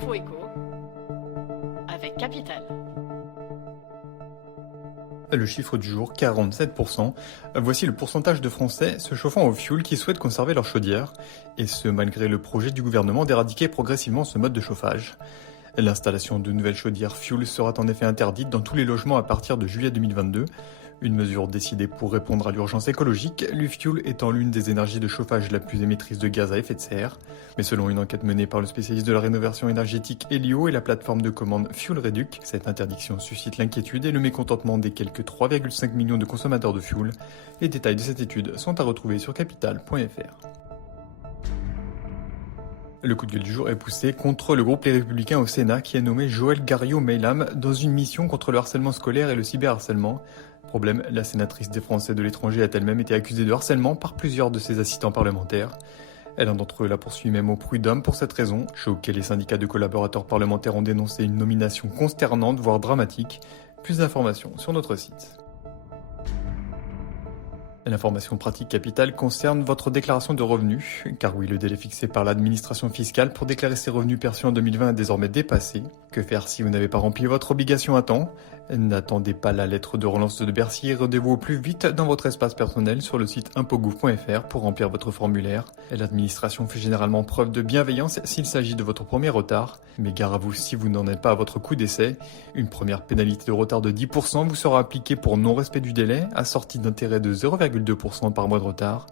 L'info écho avec Capital. Le chiffre du jour, 47%. Voici le pourcentage de Français se chauffant au fioul qui souhaitent conserver leur chaudière, et ce malgré le projet du gouvernement d'éradiquer progressivement ce mode de chauffage. L'installation de nouvelles chaudières fioul sera en effet interdite dans tous les logements à partir de juillet 2022, une mesure décidée pour répondre à l'urgence écologique, le fioul étant l'une des énergies de chauffage la plus émettrice de gaz à effet de serre. Mais selon une enquête menée par le spécialiste de la rénovation énergétique Elio et la plateforme de commande Fuel Reduc, cette interdiction suscite l'inquiétude et le mécontentement des quelques 3,5 millions de consommateurs de fioul. Les détails de cette étude sont à retrouver sur capital.fr. Le coup de gueule du jour est poussé contre le groupe Les Républicains au Sénat qui a nommé Joëlle Garriaud-Maylam dans une mission contre le harcèlement scolaire et le cyberharcèlement. Problème, la sénatrice des Français de l'étranger a elle-même été accusée de harcèlement par plusieurs de ses assistants parlementaires. L'un d'entre eux la poursuit même au prud'homme pour cette raison. Choqués, les syndicats de collaborateurs parlementaires ont dénoncé une nomination consternante, voire dramatique. Plus d'informations sur notre site. L'information pratique capitale concerne votre déclaration de revenus, car oui, le délai fixé par l'administration fiscale pour déclarer ses revenus perçus en 2020 est désormais dépassé. Que faire si vous n'avez pas rempli votre obligation à temps ? N'attendez pas la lettre de relance de Bercy et rendez-vous au plus vite dans votre espace personnel sur le site impôts.gouv.fr pour remplir votre formulaire. L'administration fait généralement preuve de bienveillance s'il s'agit de votre premier retard, mais gare à vous si vous n'en êtes pas à votre coup d'essai. Une première pénalité de retard de 10% vous sera appliquée pour non-respect du délai, assortie d'intérêt de 0,2% par mois de retard.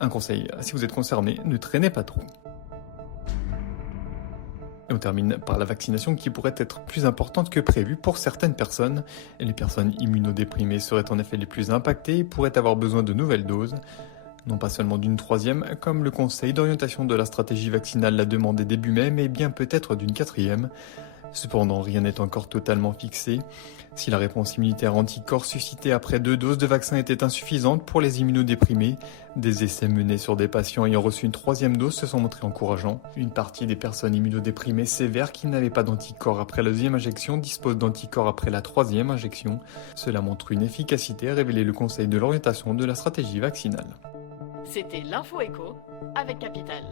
Un conseil, si vous êtes concerné, ne traînez pas trop. Et on termine par la vaccination qui pourrait être plus importante que prévu pour certaines personnes. Et les personnes immunodéprimées seraient en effet les plus impactées et pourraient avoir besoin de nouvelles doses. Non pas seulement d'une troisième, comme le Conseil d'orientation de la stratégie vaccinale l'a demandé début mai, mais bien peut-être d'une quatrième. Cependant, rien n'est encore totalement fixé. Si la réponse immunitaire anticorps suscitée après 2 doses de vaccin était insuffisante pour les immunodéprimés, des essais menés sur des patients ayant reçu une 3e dose se sont montrés encourageants. Une partie des personnes immunodéprimées sévères qui n'avaient pas d'anticorps après la 2e injection disposent d'anticorps après la 3e injection. Cela montre une efficacité, a révélé le Conseil de l'orientation de la stratégie vaccinale. C'était l'info écho avec Capital.